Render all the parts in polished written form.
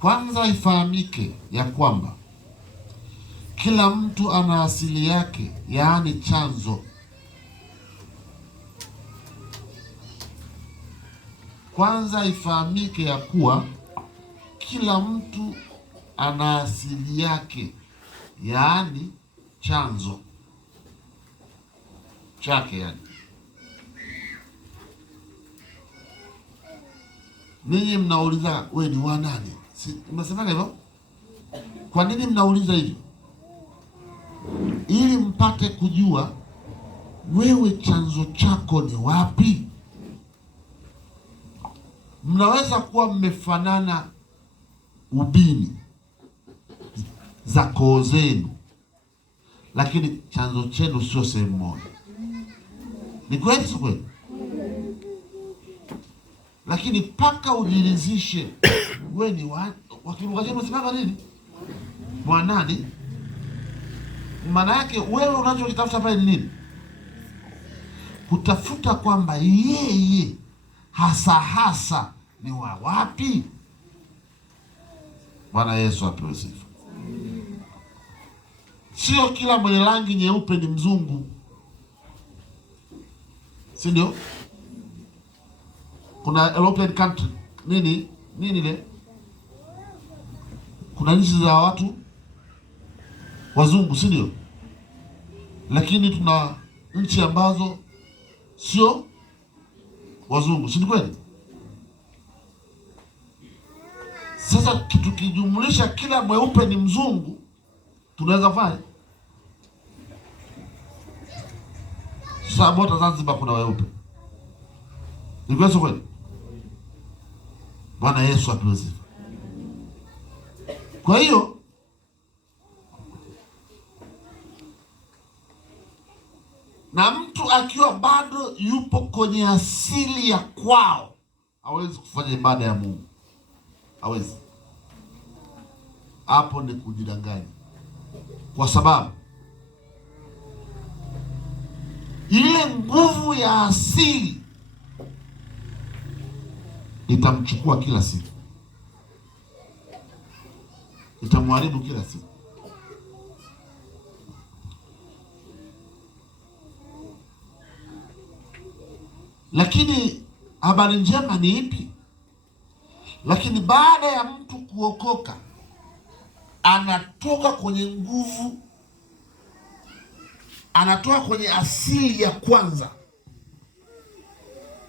Kwanza ifahamike ya kwamba kila mtu ana asili yake, yaani chanzo. Kwanza ifahamike ya kuwa kila mtu ana asili yake, yaani chanzo chake. Yani ninyi mnauliza wewe ni wa nani? Si mnasema hivyo? Kwa nini mnauliza hivyo? Ili mpate kujua wewe chanzo chako ni wapi. Mnaweza kuwa mmefanana ubini za koo zenu, lakini chanzo chenu sio sehemu moja. Ni kweli, si kweli? Lakini paka ujiridhishe wewe ni wakimukasimama nini mwanani. Maana yake wewe unachokitafuta pale ni nini? Kutafuta kwamba yeye hasa ni wa wapi. Bwana Yesu apewe sifa. Sio kila mwenye rangi nyeupe ni mzungu, si ndio? Kuna European country nini ile, kuna nchi za watu wazungu, si ndio? Lakini tuna nchi ambazo sio wazungu, si kweli? Sasa tukijumlisha kila mweupe ni mzungu, tunaweza fanya sababu hata Zanzibar kuna weupe. Ni kweli? Bwana Yesu apewe sifa. Kwa hiyo na mtu akiwa bado yupo kwenye asili ya kwao hawezi kufanya ibada ya Mungu. Hawezi. Hapo ni kujidanganya, kwa sababu ile nguvu ya asili itamchukua kila siku, itamharibu kila siku. Lakini habari njema ni ipi? Lakini baada ya mtu kuokoka, anatoka kwenye nguvu, anatoka kwenye asili ya kwanza.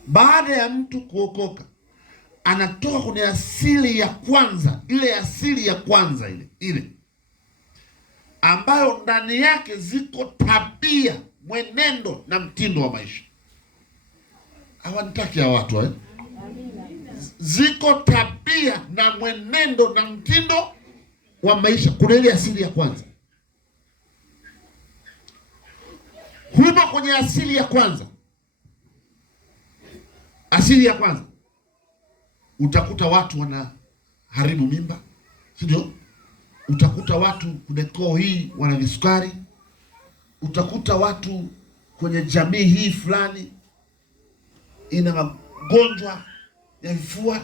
Baada ya mtu kuokoka, anatoka kwenye asili ya kwanza, ile asili ya kwanza ile ambayo ndani yake ziko tabia, mwenendo na mtindo wa maisha. Hawanitaki ya watu Ziko tabia na mwenendo na mtindo wa maisha. Kuna ile asili ya kwanza. Humo kwenye asili ya kwanza, asili ya kwanza, utakuta watu wanaharibu mimba, si ndio? Utakuta watu kwenye koo hii wana visukari. Utakuta watu kwenye jamii hii fulani ina magonjwa ya vifua.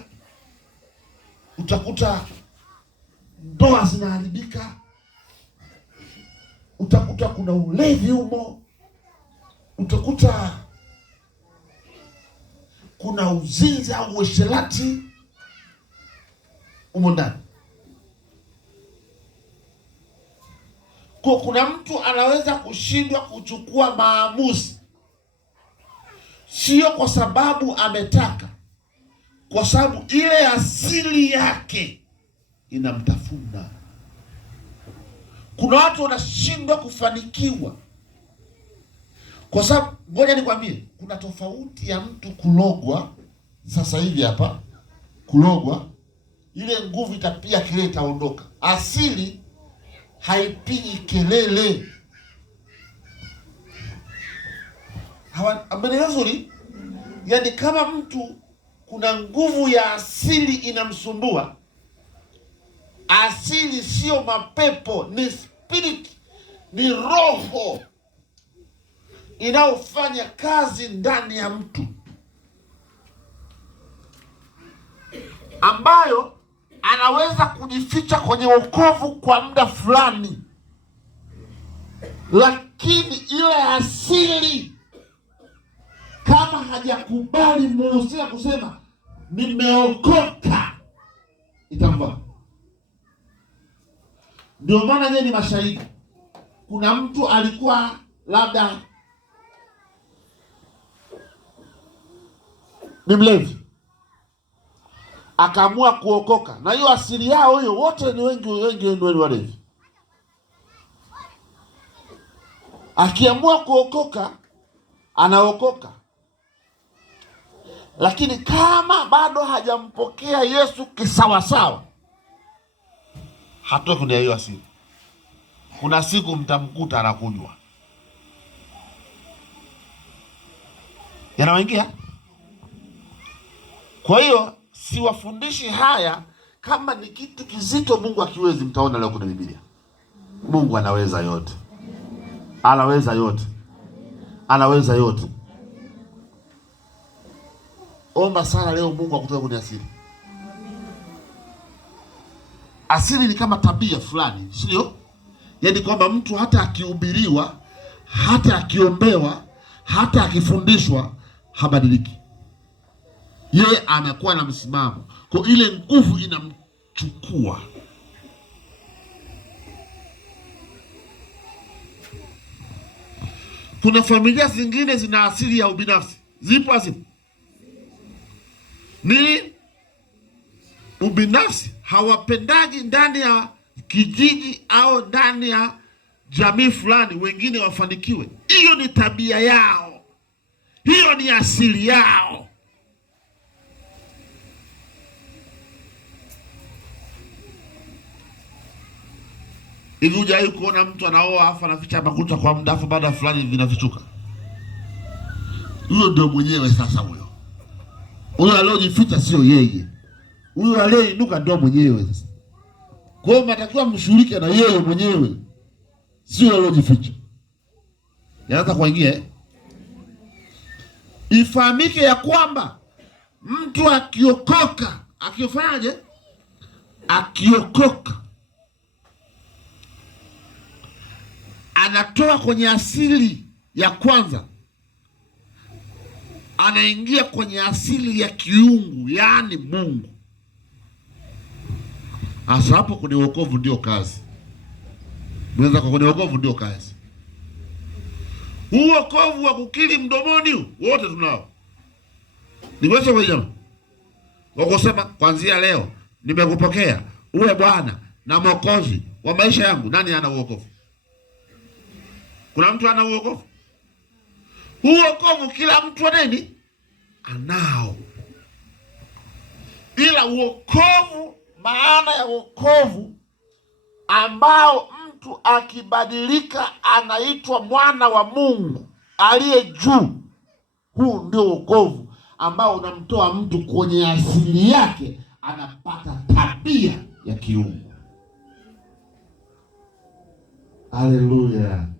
Utakuta ndoa zinaharibika. Utakuta kuna ulevi humo. Utakuta kuna uzinzi au uasherati humo ndani. Kwa kuna mtu anaweza kushindwa kuchukua maamuzi, sio kwa sababu ametaka, kwa sababu ile asili yake inamtafuna. Kuna watu wanashindwa kufanikiwa kwa sababu, ngoja nikwambie, kuna tofauti ya mtu kulogwa sasa hivi hapa, kulogwa, ile nguvu itapiga kelele, itaondoka. Asili haipigi kelele. Hawa nzuri. Yaani kama mtu kuna nguvu ya asili inamsumbua, asili sio mapepo, ni spirit, ni roho inaofanya kazi ndani ya mtu, ambayo anaweza kujificha kwenye wokovu kwa muda fulani, lakini ile asili kama hajakubali muhusika kusema nimeokoka, itamvaa. Ndio maana yeye ni mashahidi. Kuna mtu alikuwa labda ni mlevi, akaamua kuokoka, na hiyo asili yao hiyo, wote ni wengi walevi. Akiamua kuokoka, anaokoka, lakini kama bado hajampokea Yesu kisawasawa, hatoki kwenye hiyo asili. Kuna siku mtamkuta anakunywa, yanawaingia. Kwa hiyo siwafundishi haya kama ni kitu kizito Mungu akiwezi. Mtaona leo kuna Biblia. Mungu anaweza yote, anaweza yote, anaweza yote. Omba sana leo Mungu akutoe kwenye asili. Asili ni kama tabia fulani, sio? Yaani kwamba mtu hata akihubiriwa, hata akiombewa, hata akifundishwa habadiliki. Yeye anakuwa na msimamo, kwa ile nguvu inamchukua. Kuna familia zingine zina asili ya ubinafsi. Zipo asili ni ubinafsi, hawapendaji ndani ya kijiji au ndani ya jamii fulani wengine wafanikiwe. Hiyo ni tabia yao, hiyo ni asili yao. Hivi hujawahi kuona mtu anaoa afa anaficha makucha kwa muda, afa baada fulani vinafichuka? Huyo ndio mwenyewe sasa. Huyo aliojificha sio yeye, huyo aliyeinuka ndio mwenyewe sasa. Kwa hiyo matakiwa mshughulike na yeye mwenyewe, sio aliojificha. Yanataka kuingia Ifahamike ya kwamba mtu akiokoka, akiofanyaje? Akiokoka anatoa kwenye asili ya kwanza, anaingia kwenye asili ya kiungu, yaani Mungu. Hasa hapo kwenye wokovu ndio kazi. Mwenza kwa kwenye wokovu ndio kazi. Huu wokovu wa kukiri mdomoni wote tunao. Niweze kwa jamaa wakusema kuanzia leo nimekupokea uwe Bwana na Mwokozi wa maisha yangu. Nani ana wokovu? Kuna mtu ana wokovu? Huu wokovu kila mtu nini anao, ila wokovu, maana ya wokovu ambao mtu akibadilika anaitwa mwana wa Mungu aliye juu. Huu ndio wokovu ambao unamtoa mtu kwenye asili yake, anapata tabia ya kiungu. Haleluya.